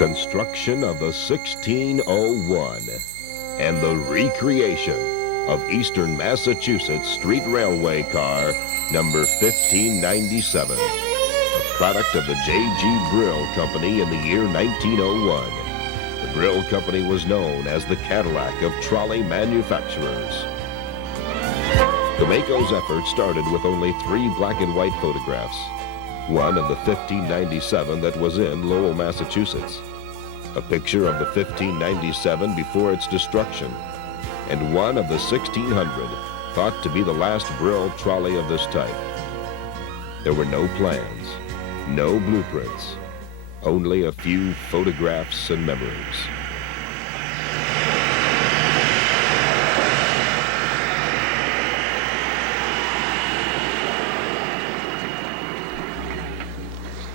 Construction of the 1601 and the recreation of Eastern Massachusetts Street Railway car number 1597, a product of the J.G. Brill Company in the year 1901. The Brill Company was known as the Cadillac of trolley manufacturers. Gomaco's effort started with only 3 black and white photographs, one of the 1597 that was in Lowell, Massachusetts, a picture of the 1597 before its destruction, and one of the 1600 thought to be the last Brill trolley of this type. There were no plans, no blueprints, only a few photographs and memories.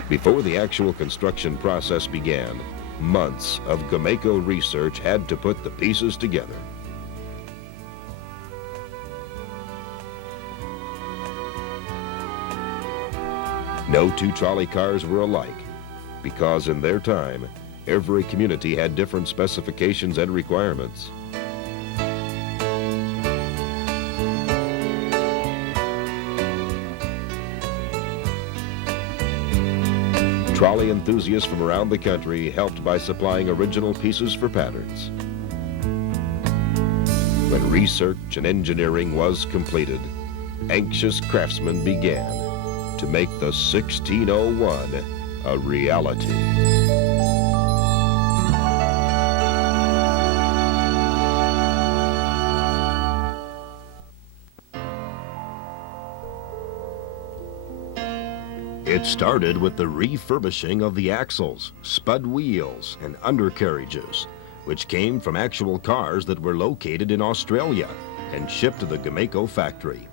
Before the actual construction process began, months of Gomaco research had to put the pieces together. No 2 trolley cars were alike, because in their time, every community had different specifications and requirements. Trolley enthusiasts from around the country helped by supplying original pieces for patterns. When research and engineering was completed, anxious craftsmen began to make the 1601 a reality. It started with the refurbishing of the axles, spud wheels, and undercarriages, which came from actual cars that were located in Australia and shipped to the Gomaco factory.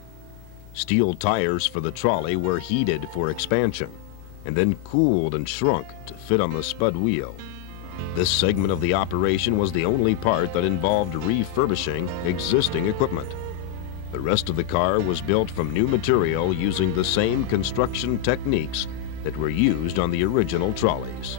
Steel tires for the trolley were heated for expansion and then cooled and shrunk to fit on the spud wheel. This segment of the operation was the only part that involved refurbishing existing equipment. The rest of the car was built from new material using the same construction techniques that were used on the original trolleys.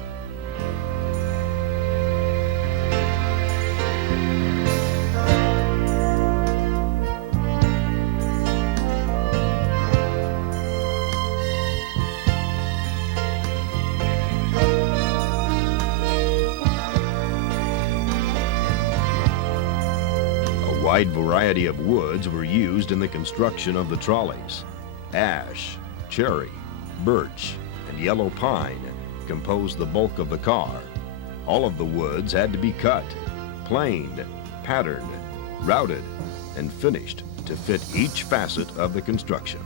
A wide variety of woods were used in the construction of the trolleys. Ash, cherry, birch, and yellow pine composed the bulk of the car. All of the woods had to be cut, planed, patterned, routed, and finished to fit each facet of the construction.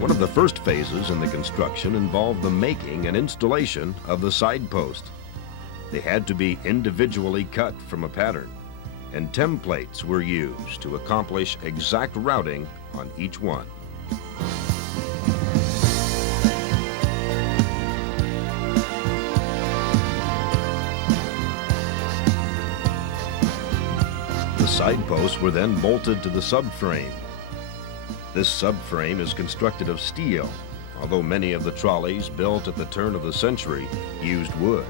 One of the first phases in the construction involved the making and installation of the side post. They had to be individually cut from a pattern, and templates were used to accomplish exact routing on each one. The side posts were then bolted to the subframe. This subframe is constructed of steel, although many of the trolleys built at the turn of the century used wood.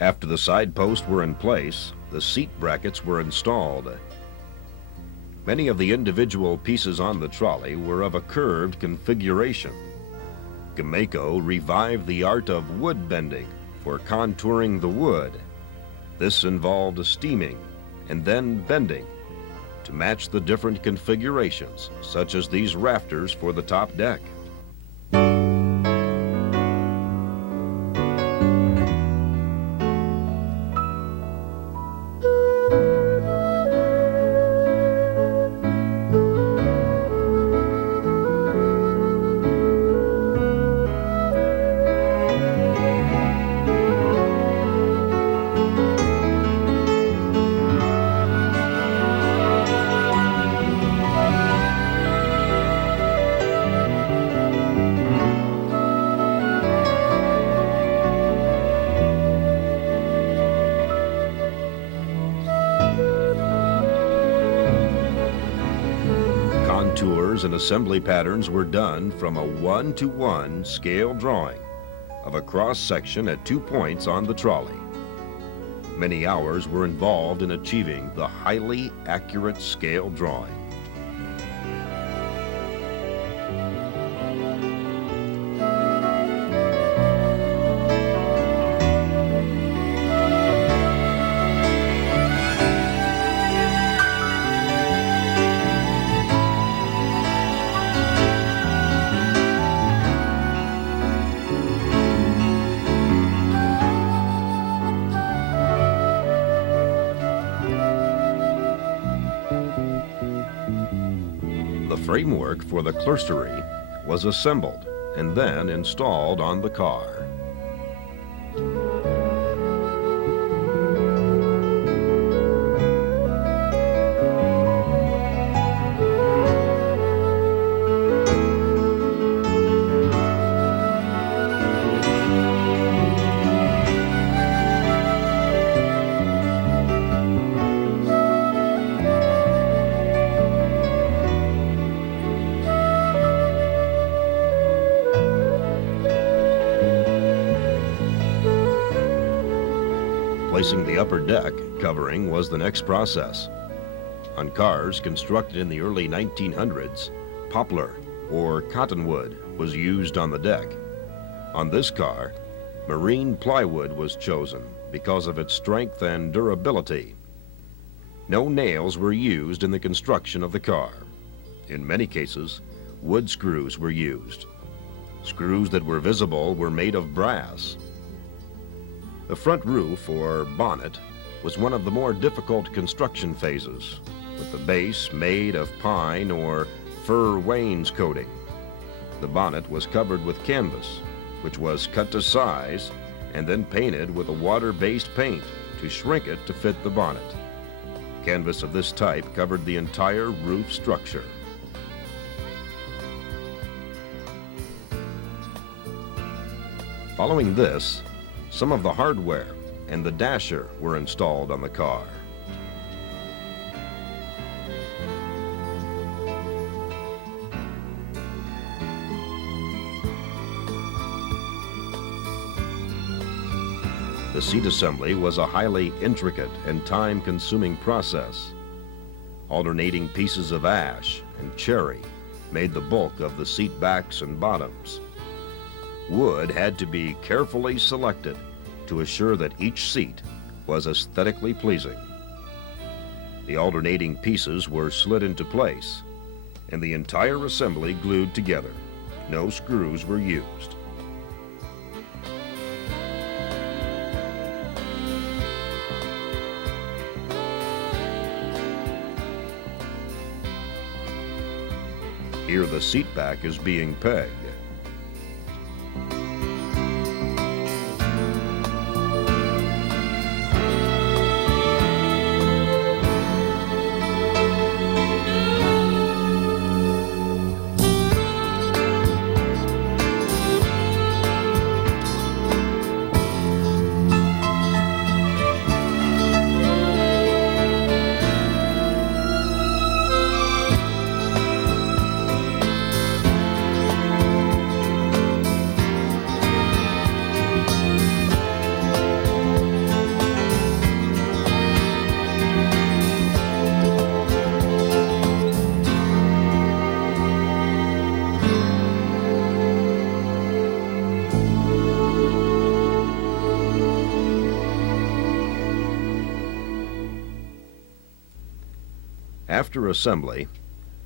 After the side posts were in place, the seat brackets were installed. Many of the individual pieces on the trolley were of a curved configuration. Gomaco revived the art of wood bending for contouring the wood. This involved steaming and then bending to match the different configurations, such as these rafters for the top deck. Contours and assembly patterns were done from a 1-to-1 scale drawing of a cross section at 2 points on the trolley. Many hours were involved in achieving the highly accurate scale drawing. The framework for the clerestory was assembled and then installed on the car. Placing the upper deck covering was the next process. On cars constructed in the early 1900s, poplar or cottonwood was used on the deck. On this car, marine plywood was chosen because of its strength and durability. No nails were used in the construction of the car. In many cases, wood screws were used. Screws that were visible were made of brass. The front roof, or bonnet, was one of the more difficult construction phases, with the base made of pine or fir wainscoting. The bonnet was covered with canvas, which was cut to size and then painted with a water-based paint to shrink it to fit the bonnet. Canvas of this type covered the entire roof structure. Following this, some of the hardware and the dasher were installed on the car. The seat assembly was a highly intricate and time-consuming process. Alternating pieces of ash and cherry made the bulk of the seat backs and bottoms. Wood had to be carefully selected to assure that each seat was aesthetically pleasing. The alternating pieces were slid into place and the entire assembly glued together. No screws were used. Here the seat back is being pegged. After assembly,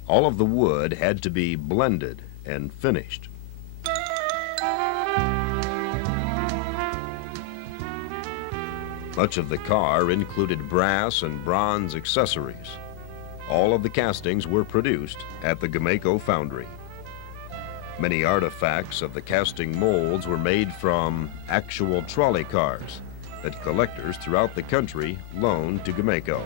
all of the wood had to be blended and finished. Much of the car included brass and bronze accessories. All of the castings were produced at the Gomaco foundry. Many artifacts of the casting molds were made from actual trolley cars that collectors throughout the country loaned to Gomaco.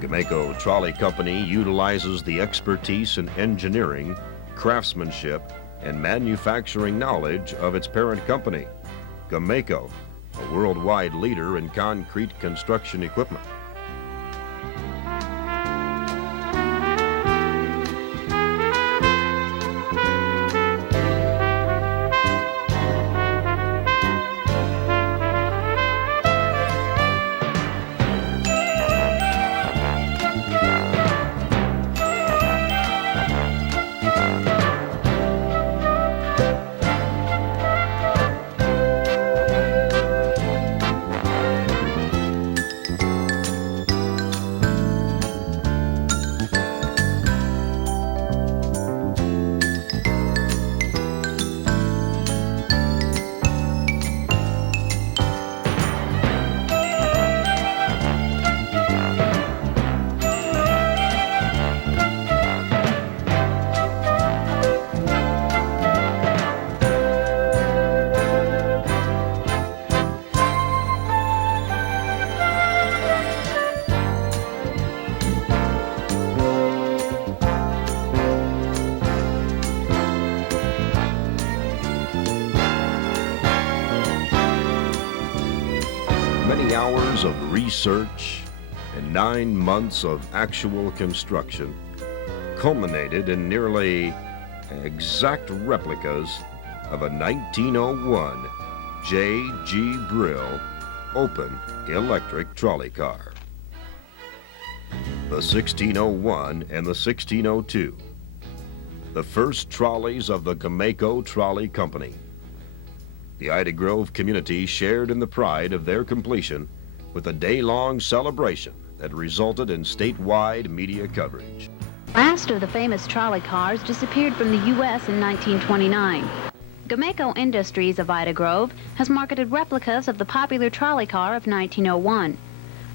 The Gomaco Trolley Company utilizes the expertise in engineering, craftsmanship, and manufacturing knowledge of its parent company, Gomaco, a worldwide leader in concrete construction equipment. Many hours of research and 9 months of actual construction culminated in nearly exact replicas of a 1901 J.G. Brill open electric trolley car. The 1601 and the 1602, the first trolleys of the Gomaco Trolley Company. The Ida Grove community shared in the pride of their completion with a day-long celebration that resulted in statewide media coverage. Last of the famous trolley cars disappeared from the U.S. in 1929. Gomaco Industries of Ida Grove has marketed replicas of the popular trolley car of 1901.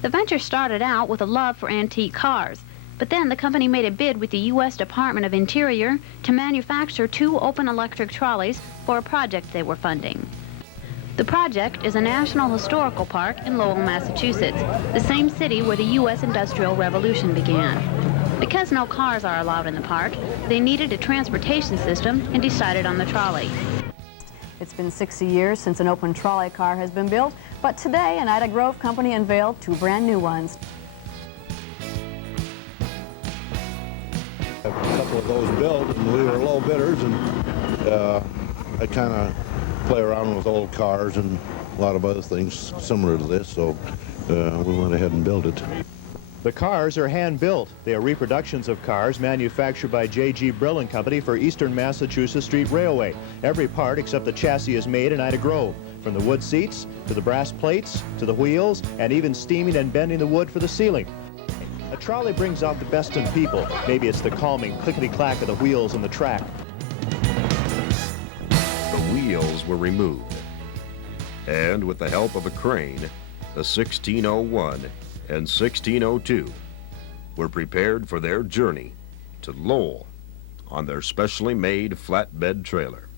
The venture started out with a love for antique cars, but then the company made a bid with the U.S. Department of Interior to manufacture 2 open electric trolleys for a project they were funding. The project is a National Historical Park in Lowell, Massachusetts, the same city where the U.S. Industrial Revolution began. Because no cars are allowed in the park, they needed a transportation system and decided on the trolley. It's been 60 years since an open trolley car has been built, but today an Ida Grove company unveiled 2 brand new ones. A couple of those built, and we were low bidders, and I kind of play around with old cars and a lot of other things similar to this, so we went ahead and built it. The cars are hand-built. They are reproductions of cars manufactured by J.G. Brill & Company for Eastern Massachusetts Street Railway. Every part except the chassis is made in Ida Grove, from the wood seats to the brass plates to the wheels and even steaming and bending the wood for the ceiling. A trolley brings out the best in people. Maybe it's the calming clickety-clack of the wheels on the track. The wheels were removed, and with the help of a crane, the 1601 and 1602 were prepared for their journey to Lowell on their specially made flatbed trailer.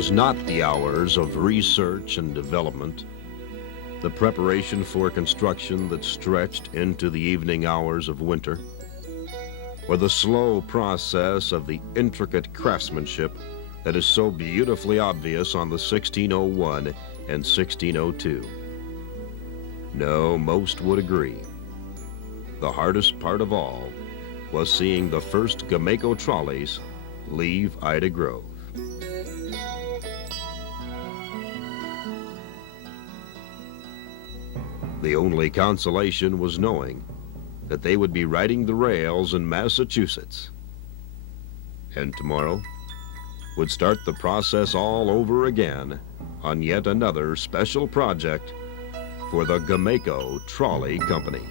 was not the hours of research and development, the preparation for construction that stretched into the evening hours of winter, or the slow process of the intricate craftsmanship that is so beautifully obvious on the 1601 and 1602. No, most would agree. The hardest part of all was seeing the first Gomaco trolleys leave Ida Grove. The only consolation was knowing that they would be riding the rails in Massachusetts. And tomorrow would start the process all over again on yet another special project for the Gomaco Trolley Company.